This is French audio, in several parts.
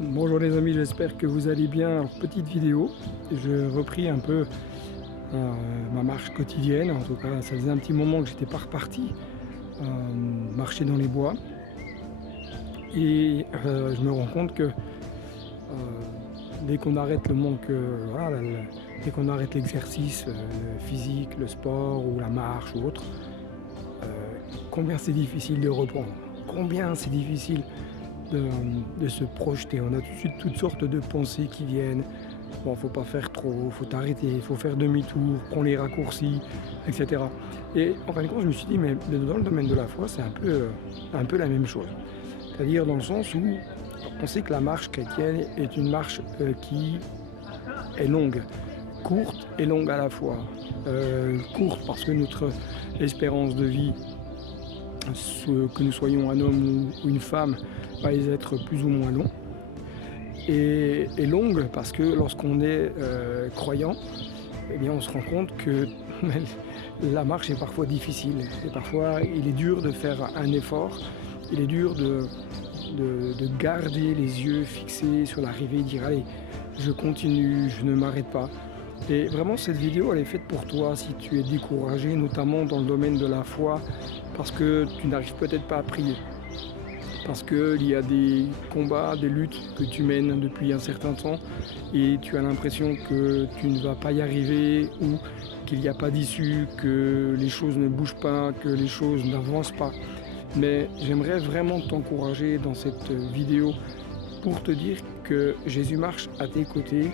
Bonjour les amis, j'espère que vous allez bien. Alors, petite vidéo, je repris un peu ma marche quotidienne. En tout cas, ça faisait un petit moment que j'étais pas reparti marcher dans les bois. Et je me rends compte que dès qu'on arrête le manque, dès qu'on arrête l'exercice physique, le sport ou la marche ou autre, combien c'est difficile de reprendre, combien c'est difficile de se projeter. On a tout de suite toutes sortes de pensées qui viennent. Bon, faut pas faire trop, faut t'arrêter, faut faire demi-tour, prends les raccourcis, etc. Et en fin de compte, je me suis dit, mais dans le domaine de la foi, c'est un peu la même chose. C'est-à-dire dans le sens où on sait que la marche chrétienne est une marche qui est longue, courte et longue à la fois. Courte parce que notre espérance de vie, que nous soyons un homme ou une femme, va être plus ou moins long. Et longue parce que lorsqu'on est croyant, eh bien on se rend compte que la marche est parfois difficile. Et parfois il est dur de faire un effort, il est dur de garder les yeux fixés sur l'arrivée et dire allez, je continue, je ne m'arrête pas. Et vraiment cette vidéo elle est faite pour toi si tu es découragé, notamment dans le domaine de la foi, parce que tu n'arrives peut-être pas à prier. Parce qu'il y a des combats, des luttes que tu mènes depuis un certain temps et tu as l'impression que tu ne vas pas y arriver ou qu'il n'y a pas d'issue, que les choses ne bougent pas, que les choses n'avancent pas. Mais j'aimerais vraiment t'encourager dans cette vidéo pour te dire que Jésus marche à tes côtés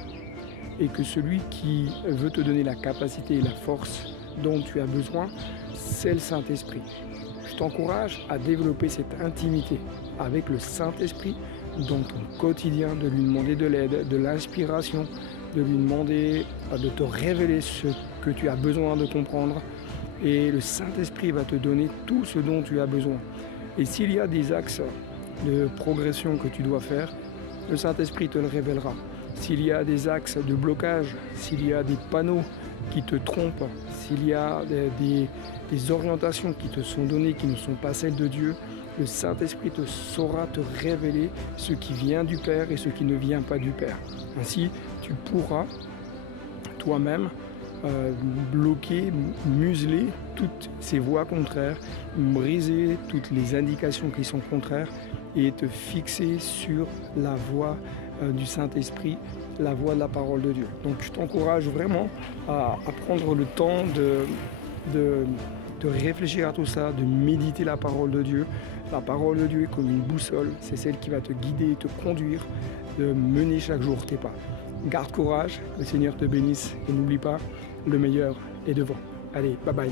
et que celui qui veut te donner la capacité et la force dont tu as besoin, c'est le Saint-Esprit. Je t'encourage à développer cette intimité avec le Saint-Esprit dans ton quotidien, de lui demander de l'aide, de l'inspiration, de lui demander de te révéler ce que tu as besoin de comprendre. Et le Saint-Esprit va te donner tout ce dont tu as besoin. Et s'il y a des axes de progression que tu dois faire, le Saint-Esprit te le révélera. S'il y a des axes de blocage, s'il y a des panneaux qui te trompent, s'il y a des orientations qui te sont données qui ne sont pas celles de Dieu, le Saint-Esprit saura te révéler ce qui vient du Père et ce qui ne vient pas du Père. Ainsi, tu pourras toi-même bloquer, museler toutes ces voies contraires, briser toutes les indications qui sont contraires et te fixer sur la voie du Saint-Esprit, la voie de la parole de Dieu. Donc je t'encourage vraiment à prendre le temps de réfléchir à tout ça, de méditer la parole de Dieu. La parole de Dieu est comme une boussole, c'est celle qui va te guider et te conduire, de mener chaque jour tes pas. Garde courage, le Seigneur te bénisse et n'oublie pas, le meilleur est devant. Allez, bye bye.